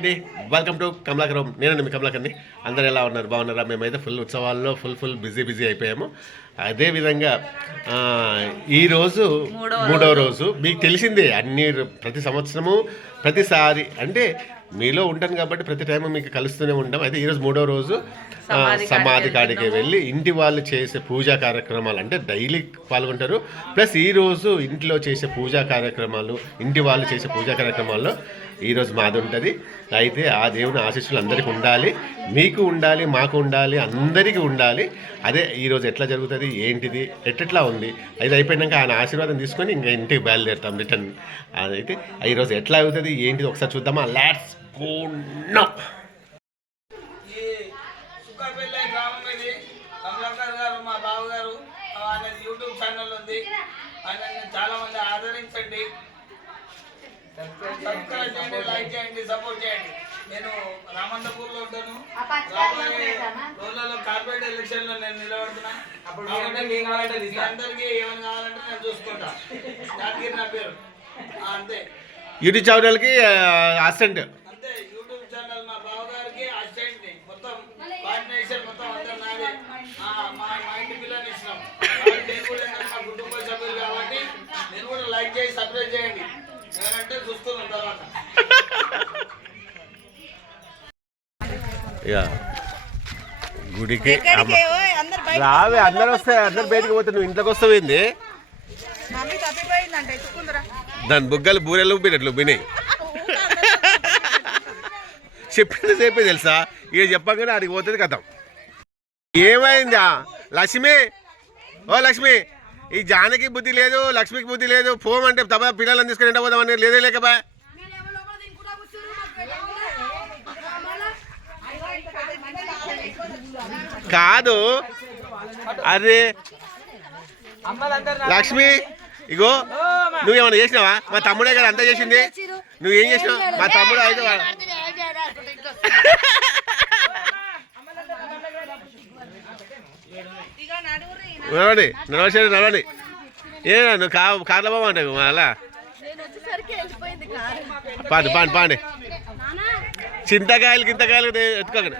అండి. Welcome to Kamalakaram నేనండి మీ కమలాకర్ని అందరు ఎలా ఉన్నారు? బాగున్నారా? మేమైతే ఫుల్ ఉత్సవాల్లో ఫుల్ ఫుల్ బిజీ బిజీ అయిపోయాము. అదేవిధంగా ఈరోజు మూడవ రోజు మీకు తెలిసిందే అన్ని ప్రతి సంవత్సరము ప్రతిసారి అంటే మీలో ఉంటాను కాబట్టి ప్రతి టైం మీకు కలుస్తూనే ఉంటాం. అయితే ఈరోజు మూడో రోజు సమాధి కాడికి వెళ్ళి ఇంటి వాళ్ళు చేసే పూజా కార్యక్రమాలు అంటే డైలీ పాల్గొంటారు. ప్లస్ ఈ రోజు ఇంట్లో చేసే పూజా కార్యక్రమాలు ఇంటి వాళ్ళు చేసే పూజా కార్యక్రమాల్లో ఈరోజు మాది ఉంటుంది. అయితే ఆ దేవుని ఆశీస్సులు అందరికీ ఉండాలి. మీకు ఉండాలి మాకు ఉండాలి అందరికీ ఉండాలి. అదే ఈరోజు ఎట్లా జరుగుతుంది ఏంటిది ఎట్లా ఉంది అది అయిపోయినాక ఆయన ఆశీర్వాదం తీసుకొని ఇంకా ఇంటికి బయలుదేరుతాం రిటర్న్. అదైతే ఈరోజు ఎట్లా అవుతుంది ఏంటిది ఒకసారి చూద్దామా? లాట్స్ గో నో యూట్యూబ్ ఛానల్ ఉంది. చాలా మంది ఆదరించండి. సబ్స్క్రైబ్ చేయండి లైక్ చేయండి సపోర్ట్ చేయండి. నేను రామంతపూర్లో ఉంటాను రోజులలో కార్పొరేట్ ఎలక్షన్లో నేను నిలబడుతున్నా. మీ అందరికీ ఏమైనా కావాలంటే నేను చూసుకుంటా. యాదగిరి నా పేరు. అంతే. యూట్యూబ్ ఛానల్కి అసిస్టెంట్ అంతే యూట్యూబ్ ఛానల్ మా బావ గారికి అసిస్టెంట్ని మొత్తం కోఆర్డినేషన్ మొత్తం అంతా నాదే. ఆ, మా మా ఇంటి ఇచ్చినాం కాబట్టి నేను కూడా మా కుటుంబ సభ్యులు కాబట్టి నేను కూడా లైక్ చేసి సబ్స్క్రైబ్ చేయండి. గుడికి అమ్మ. రావే అందరు వస్తాయి అందరు బయటకు పోతే నువ్వు ఇంట్లోకి వస్తావేంది దాని బుగ్గలు బూరెలు బినట్లు బినాయి చెప్పిన సేపే తెలుసా? ఇక చెప్పగానే అడిగి పోతుంది కథం. ఏమైందా? లక్ష్మి? ఓ లక్ష్మి ఈ జానకి బుద్ధి లేదు లక్ష్మికి బుద్ధి లేదు ఫోన్ అంటే తప్ప పిల్లలను తీసుకుని ఎంట పోదామని లేదే లేకబా కాదు. అరే. లక్ష్మి ఇగో నువ్వేమన్నా చేసినావా? మా తమ్ముడే కదా అంతా చేసింది. నువ్వేం చేసినావు? మా తమ్ముడు అయితే నడవండి నడవండి నడవండి. ఏ నువ్వు కా కార్లో పోమంటే అలా పాండి పాండి పాండి. చింతకాయలు గింతకాయలు ఎత్తుకోకండి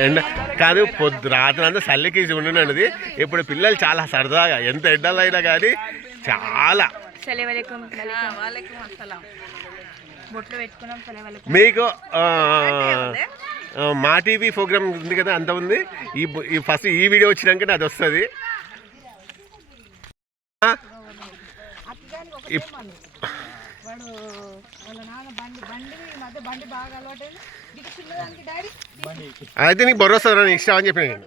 ఎండ కాదు పొద్దు రాత్రి అంతా చల్లికి ఉండినది ఇప్పుడు పిల్లలు చాలా సరదాగా ఎంత ఎండలు అయినా కానీ చాలా మీకు మా టీవీ ప్రోగ్రామ్ ఉంది కదా అంత ఉంది. ఈ ఫస్ట్ ఈ వీడియో వచ్చినాక అది వస్తుంది. ఇప్- అయితే నీకు భరోసా నీకు ఇష్టం అని చెప్పిన నేను.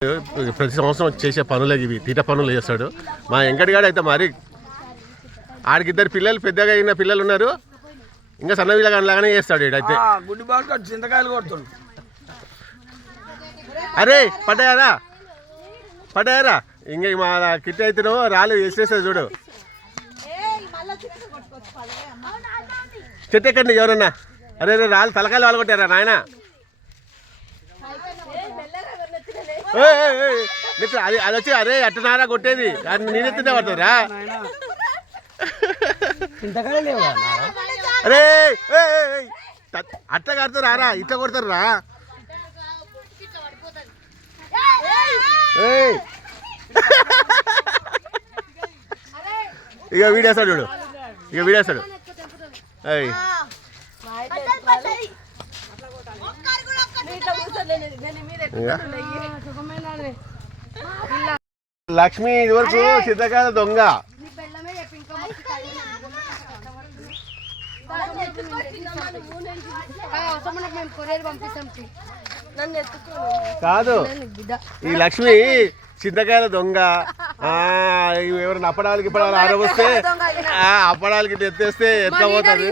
నేను ప్రతి సంవత్సరం చేసే పనులే ఇవి తీట పనులు చేస్తాడు. మా వెంకటగాడు అయితే మరి ఆడికి ఇద్దరు పిల్లలు పెద్దగా అయిన పిల్లలు ఉన్నారు. ఇంకా సన్న వీళ్ళ లాగానే చేస్తాడు ఈడైతే గుడ్డి బాగా చింతకాయలు కొడుతుంది అరే పడ్డాయారా పడ్డాయారా ఇంకా మా కిట్ అయితేనో రాలేదు వేసేస్తుంది చూడు. చెట్టు ఎక్కండి ఎవరన్నా? అరే రే రాళ్ళు తలకాయలు వాళ్ళు కొట్టారా నాయన అది అది వచ్చి అరే అట్టనారా కొట్టేది. అది నేనెత్తునే పడుతుందిరా అరే అట్లా కడతారు రారా ఇట్లా కొడతారు రా. ఏయ్. ఇక వీడేస్తాడు చూడు. ఇక వీడేస్తాడు ఏయ్. లక్ష్మి ఇదివరకు సిద్ధకాల దొంగ. కాదు. ఈ లక్ష్మి చింతకాయల దొంగ. ఎవరైనా అప్పడాలకి ఇప్పడాలు ఆరవస్తే ఆ అప్పడాలకి ఎత్తేస్తే ఎట్లా పోతుంది.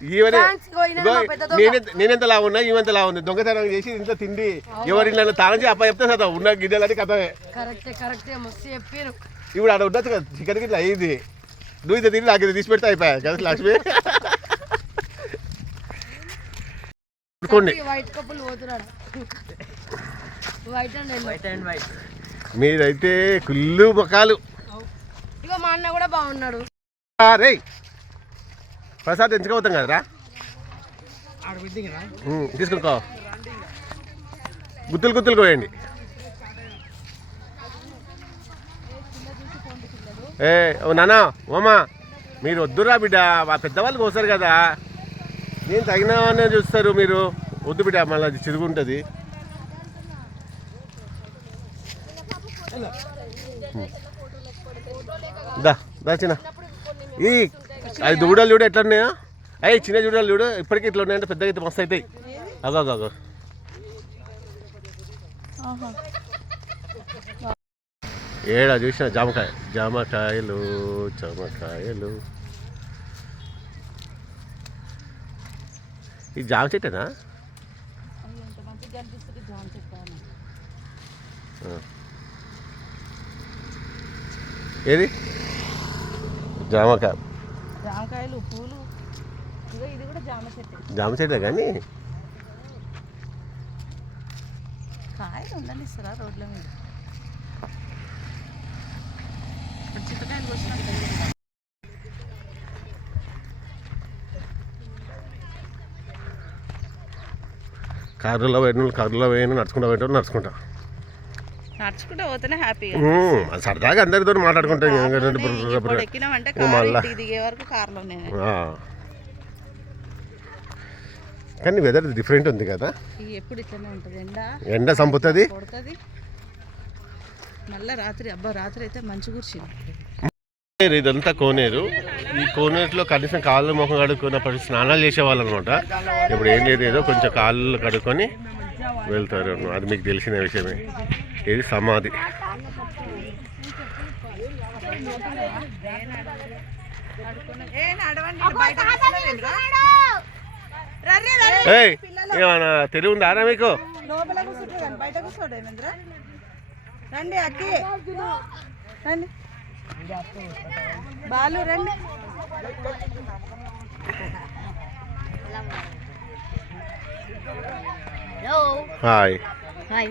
ఈవెనే. నేనెంత నేనెంత లా ఉన్నా ఈమెంత లా ఉంది. దొంగతనం చేసి ఇంట్లో తిండి ఎవరి నన్ను తానం అప్ప చెప్తే కదా ఉన్న గిన్నెలని కథమే. ఇప్పుడు ఆడ ఉండొచ్చు కదా చికెన్ గిట్ల అయ్యింది నువ్వు ఇది తిని నాకు ఇది తీసి పెడితే అయిపోయా కదా లక్ష్మి? పడుకోండి వైట్ కప్పులు పోతున్నాడు మీరైతే కుళ్ళు ముఖాలు. ఇగో మా అన్న కూడా బాగున్నాడు. రే ప్రసాద్ ఎంచుకోవద్దాం కదరా? తీసుకునికో. గుత్తులు గుత్తులు కోయండి. ఏ ఓ నాన్న ఓమా మీరు వద్దురా బిడ్డ మా పెద్దవాళ్ళు కోసారు కదా. నేను తగినవనే చూస్తారు మీరు. వద్దు బిడ్డ మళ్ళీ అది చిరుగుంటుంది దా దా చిన్న. ఈ అది దూడలు చూడు ఎట్లా ఉన్నాయో? అయ్యి చిన్న దూడలు చూడు. ఇప్పటికీ ఇట్లా ఉన్నాయంటే పెద్దగా అయితే మస్తు అవుతాయి. అగో అగో అగో. ఏడా చూసిన జామకాయ. జామకాయలు జామకాయలు. ఈ జామ చెట్టేనా. ఏది? జామకాయ. జామకాయలు పూలు. ఇది కూడా జామ చెట్టు. జామ చెట్టే కానీ? కాయలు ఇస్తారా రోడ్ల మీద? కారులో పోయిన కారులో పోయిన నడుచుకుంటా పోయిన నడుచుకుంటా. నడుచుకుంటూ పోతేనే హ్యాపీగా. ఉమ్, సరదాగా అందరితో మాట్లాడుకుంటాం. ఎక్కినామంటే దిగే వరకు కార్లో. కానీ వెదర్ డిఫరెంట్ ఉంది కదా. ఇక ఎప్పుడు ఇట్లనే ఉంటుంది. ఎండ ఎండ సంపుతుంది? కొడుతుంది. మళ్ళీ రాత్రి అబ్బా రాత్రి అయితే మంచి కూర్చుంది. ఇదంతా కోనేరు. ఈ కోనేరులో కనీసం కాళ్ళు ముఖం కడుక్కున్నప్పుడు స్నానాలు చేసేవాళ్ళు అనమాట ఇప్పుడు ఏం లేదు ఏదో కొంచెం కాళ్ళు కడుక్కొని వెళ్తారు అది మీకు తెలిసిన విషయమే. ఇది సమాధి. ఏమన్నా తెలివి ఉందా రా మీకు? లోపల కూర్చుంటే రండి అక్కి. రండి. బాలు రండి. హాయ్ హాయ్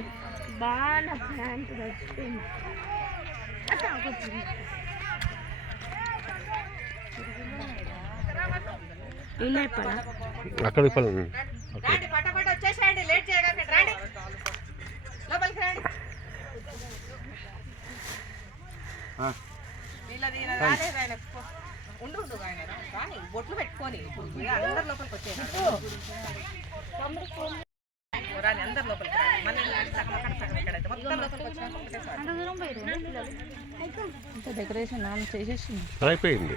అక్కడ ఇప్పుడు రండి పటపట వచ్చేసేయండి లేట్ చేయడానికి రండి. లోపలికి రండి. వీళ్ళది ఈయన రాలేదు ఆయన పో. ఉండు ఉండు ఆయన రా. రాని బొట్లు పెట్టుకొని. ఇప్పుడు ఇక అందరు లోపలికి వచ్చేయండి. రాని అందరు లోపలికి రాని. మళ్ళీ సగం అక్కడ సగం ఇక్కడ అయితే మొత్తం లోపలికి వచ్చినాక డెకరేషన్ నాన్న చేసేసింది. అయిపోయింది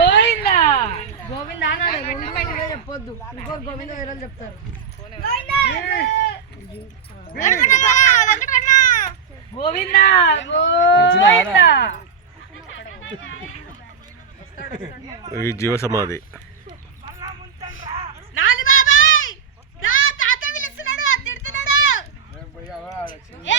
గోవింద? చెప్పొద్దు. ఇంకో గోవింద వేరే చెప్తారు. గోవిందా గోవిందా. ఈ జీవ సమాధి. ఏ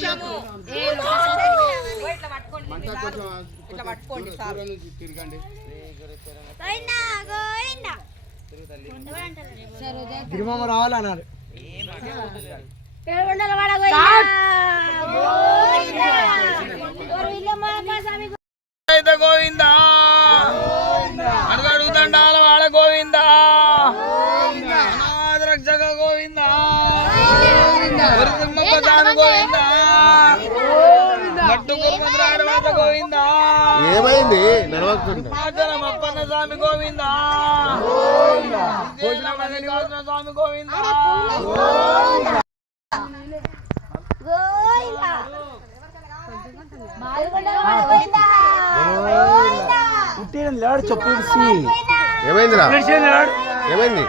కొంచెము ఇట్లా పట్టుకోండి చాలు. ఇట్లా పట్టుకోండి చాలు గోవిందా గోవిందా ఏడుకొండల వాడ గోవిందా. గోవిందా మామ స్వామి అయితే గోవిందా అడుగడుగు దండాల వాడ గోవిందా అనాథ రక్షక గోవిందా గురుతిమ్మప్ప తాను గోవిందా ఏమైంది నడవకుండా అప్పన్న స్వామి గోవింద. స్వామి గోవింద. ఏమైందిరా? ఏమైంది?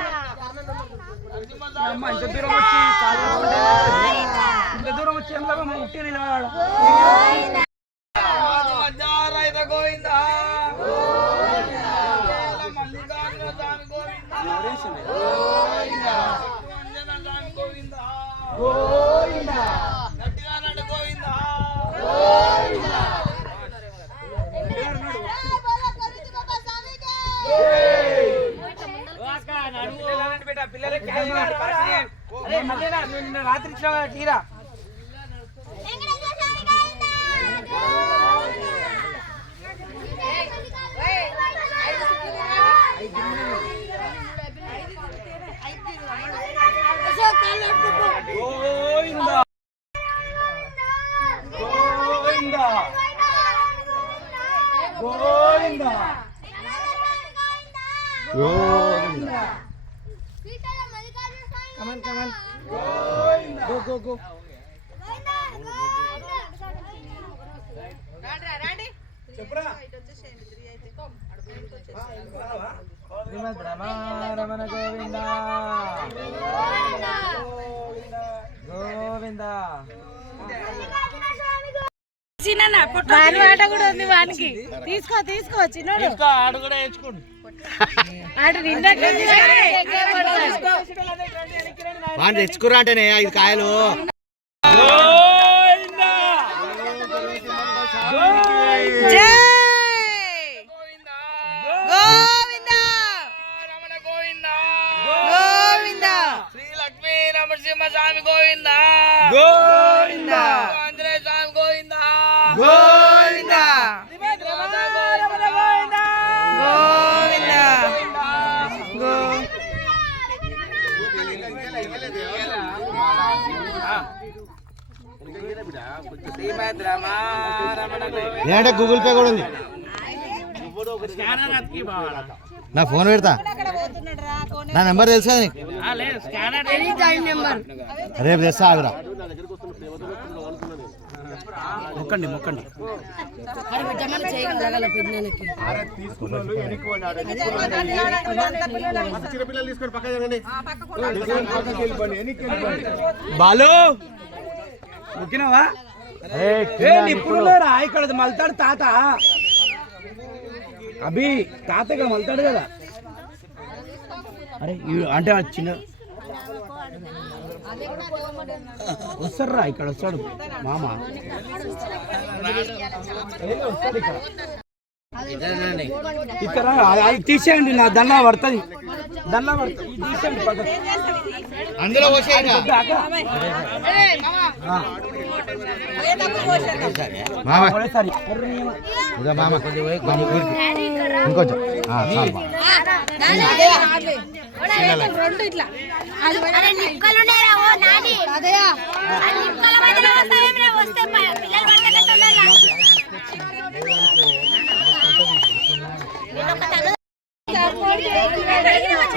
మధ్యారైత గోవింద మల్లికార్జున స్వామి గోవింద. అంజన స్వామి గోవింద. గట్టిగా నడు గోవింద. రాత్రి ఇచ్చిన come on come on go go go చెప్పురా రమణ గోవింద గోవింద వాని ఆట కూడా ఉంది వానికి తీసుకో తీసుకో చిన్నోడు ఆడు కూడా వేసుకోండి ఆడు తెచ్చుకురా అంటేనే ఐదు కాయలు రమణ గోవింద గోవింద శ్రీ లక్ష్మీ నరసింహ స్వామి గోవింద. గోవింద. ఆంజనేయ స్వామి గోవింద. గోవింద. గూగుల్ పే కూడా ఉంది. నా ఫోన్ పెడతా. నా నెంబర్ తెలుసా నీకు? రేపు తెస్తా ఆగురా. మొక్కండి మొక్కండి. బాలు మొక్కినావా ఇక్కడ మల్తాడు తాత. అభి తాతగా వెళ్తాడు మల్తాడు కదా? అరే అంటే ఆ చిన్న ఇక్కడ వస్తాడు. మామ. ఇక్కడ తీసేయండి నా దండ పడుతుంది. దండ పడుతుంది తీసేయండి పక్కకు. అందులో వచ్చేయండి మామ. ఒకటేసారి ఇదో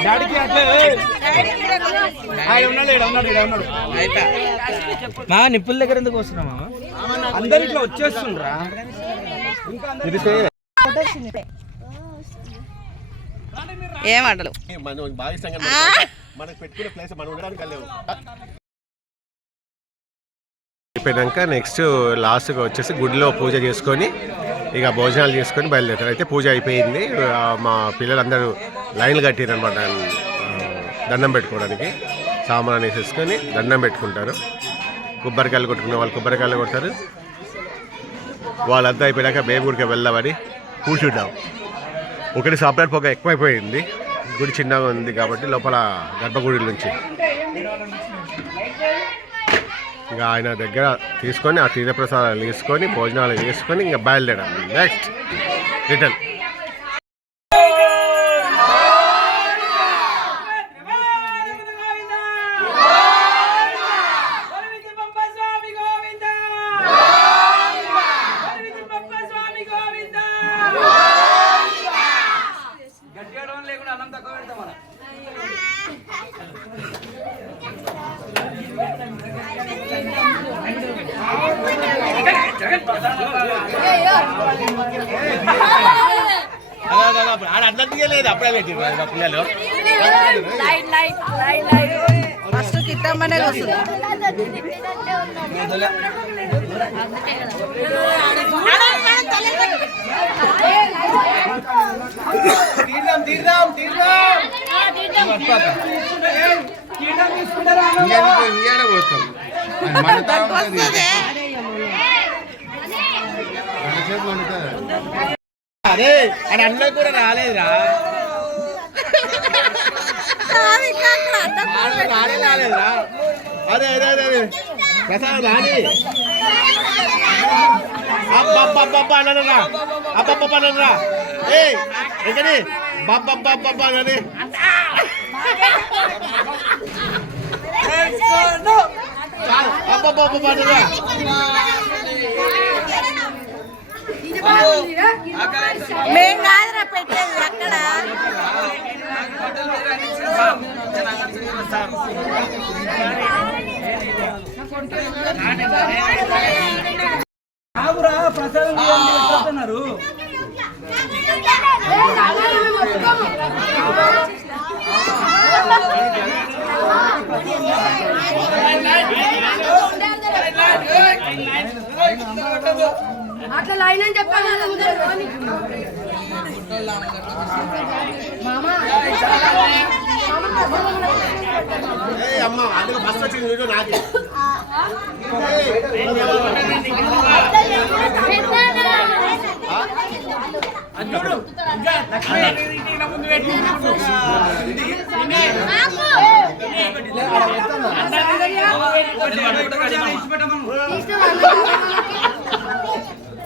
డాడీకి అట్లే ఉన్నాడు మా నిప్పుల దగ్గర ఎందుకు వస్తున్నామా అందరు ఇట్లా వచ్చేస్తుండ్రా. ఇష్టంగా మనకు పెట్టుకునే ప్లేస్ మనం ఉండడానికి లేవు అయిపోయాక నెక్స్ట్ లాస్ట్గా వచ్చేసి గుడిలో పూజ చేసుకొని ఇక భోజనాలు చేసుకొని బయలుదేరారు. అయితే పూజ అయిపోయింది. మా పిల్లలందరూ లైన్లు కట్టారు అనమాట దండం పెట్టుకోవడానికి. సామాన్ వేసేసుకొని దండం పెట్టుకుంటారు. కొబ్బరికాయలు కొట్టుకునే వాళ్ళు కొబ్బరికాయలు కొడతారు. వాళ్ళంతా అయిపోయాక మేము గుడికి వెళ్దామని కూర్చుంటాం ఒకటి సపరేట్ పొగ ఎక్కువైపోయింది. గుడి చిన్నగా ఉంది కాబట్టి లోపల గర్భగుడి నుంచి. ఇంకా ఆయన దగ్గర తీసుకొని ఆ తీర్థప్రసాదాలు తీసుకొని భోజనాలు చేసుకొని ఇంకా బయలుదేరాం. నెక్స్ట్ రిటర్న్ ఆడ అట్లా లేదు అప్పుడే పెట్టిండ్రు పిల్లలు ఫస్ట్ కిట్టమ్మనే వస్తుంది తీద్దాం తీద్దాం తీద్దాం ఇంకేడ పోతాం అది ఆడ అన్న కూడా రాలేదురా. రాలే రాలేదురా. అదే అదే అదే అదే. ప్రసాద్ రాని. అబ్బబ్బబ్బబ్బా అనరా అబ్బబ్బబ్బా అనరా ఏ ఎక్కడి బబ్బబ్బబ్బబ్బా అనని అబ్బబ్బబ్బబ్బా అనరా మేము కాదురా పెట్టేది అక్కడ. సార్. చెప్పాను కదా అందరూ. ఏ అమ్మ అందులో బస్ వచ్చింది చూడు నాకే